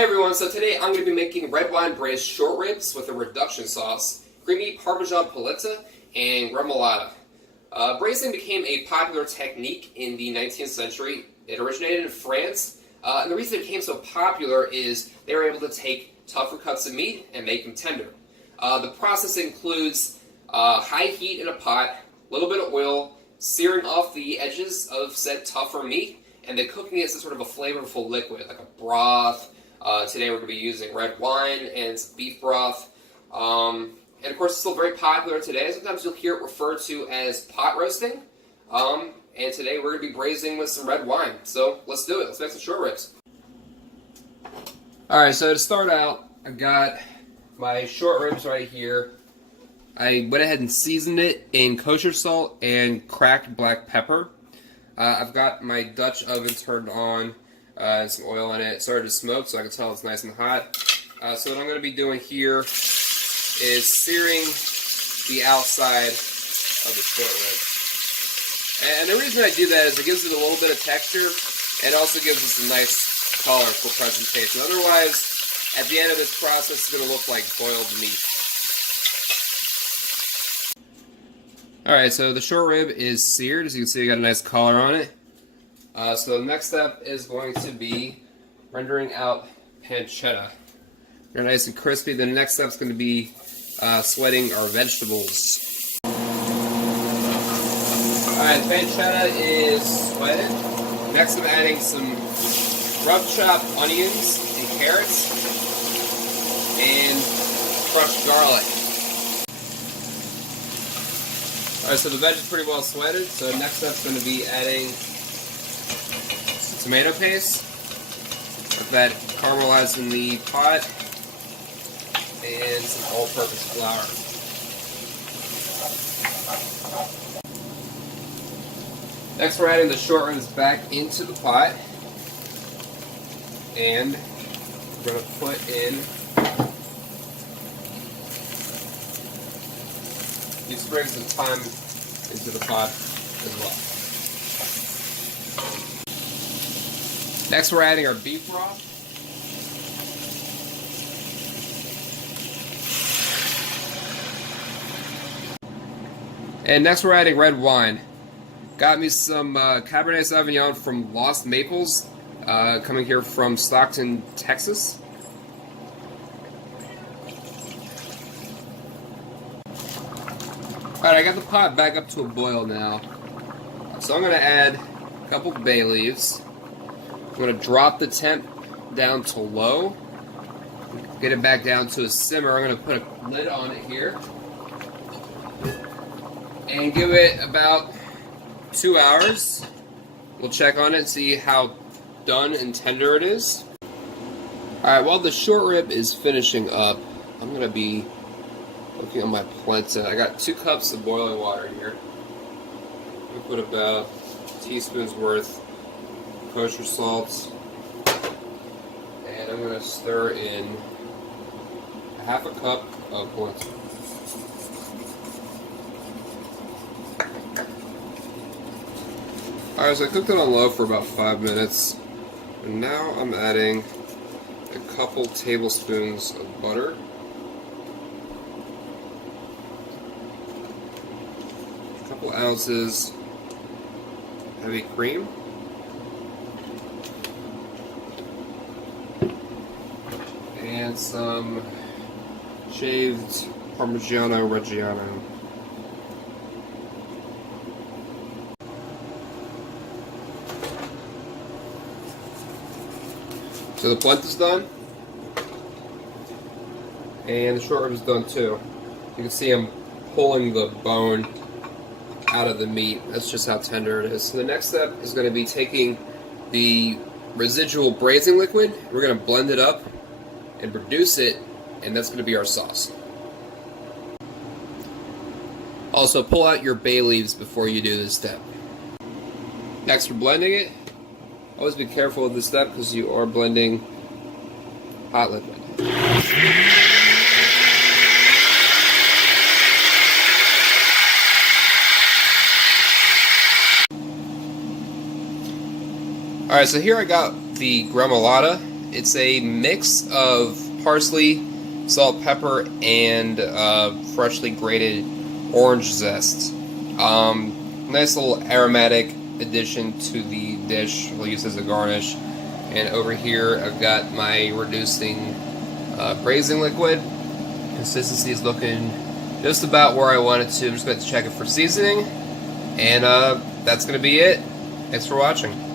Hey everyone, so today I'm going to be making red wine braised short ribs with a reduction sauce, creamy Parmesan polenta, and Gremoulata. Braising became a popular technique in the 19th century. It originated in France, and the reason it became so popular is they were able to take tougher cuts of meat and make them tender. The process includes high heat in a pot, a little bit of oil, searing off the edges of said tougher meat, and then cooking it as sort of a flavorful liquid, like a broth. Today we're going to be using red wine and some beef broth. And of course it's still very popular today. Sometimes you'll hear it referred to as pot roasting. And today we're going to be braising with some red wine. So let's do it. Let's make some short ribs. Alright, so to start out, I've got my short ribs right here. I went ahead and seasoned it in kosher salt and cracked black pepper. I've got my Dutch oven turned on. Some oil in it. Started to smoke, so I can tell it's nice and hot. So what I'm going to be doing here is searing the outside of the short rib. And the reason I do that is it gives it a little bit of texture, and it also gives us a nice colorful presentation. Otherwise, at the end of this process, it's going to look like boiled meat. Alright, so the short rib is seared. As you can see, I got a nice color on it. So the next step is going to be rendering out pancetta. They're nice and crispy. The next step is going to be sweating our vegetables. Alright, pancetta is sweated. Next I'm adding some rough chopped onions and carrots and crushed garlic. Alright, so the veg is pretty well sweated, so next step is going to be adding tomato paste. Let that caramelize in the pot, and some all-purpose flour. Next we're adding the short ribs back into the pot, and we're going to put in a few sprigs of thyme into the pot as well. Next we're adding our beef broth. And next we're adding red wine. Got me some Cabernet Sauvignon from Lost Maples, coming here from Stockton, Texas. Alright, I got the pot back up to a boil now. So I'm going to add a couple bay leaves. I'm going to drop the temp down to low, get it back down to a simmer. I'm going to put a lid on it here and give it about 2 hours. We'll check on it and see how done and tender it is. Alright, while the short rib is finishing up, I'm going to be looking on my polenta. I got 2 cups of boiling water here. I'm going to put about a teaspoon's worth kosher salt, and I'm going to stir in a half a cup of polenta. Alright, so I cooked it on low for about 5 minutes, and now I'm adding a couple tablespoons of butter, a couple ounces heavy cream, and some shaved Parmigiano Reggiano. So the polenta's done, and the short rib is done too. You can see I'm pulling the bone out of the meat. That's just how tender it is. So the next step is going to be taking the residual braising liquid. We're going to blend it up and reduce it, and that's going to be our sauce. Also, pull out your bay leaves before you do this step. Next, for blending it, always be careful with this step because you are blending hot liquid. Alright, so here I got the Gremoulata, It's a mix of parsley, salt, pepper, and freshly grated orange zest. Nice little aromatic addition to the dish. We'll use as a garnish. And over here, I've got my reducing braising liquid. Consistency is looking just about where I want it to. I'm just going to check it for seasoning. And that's going to be it. Thanks for watching.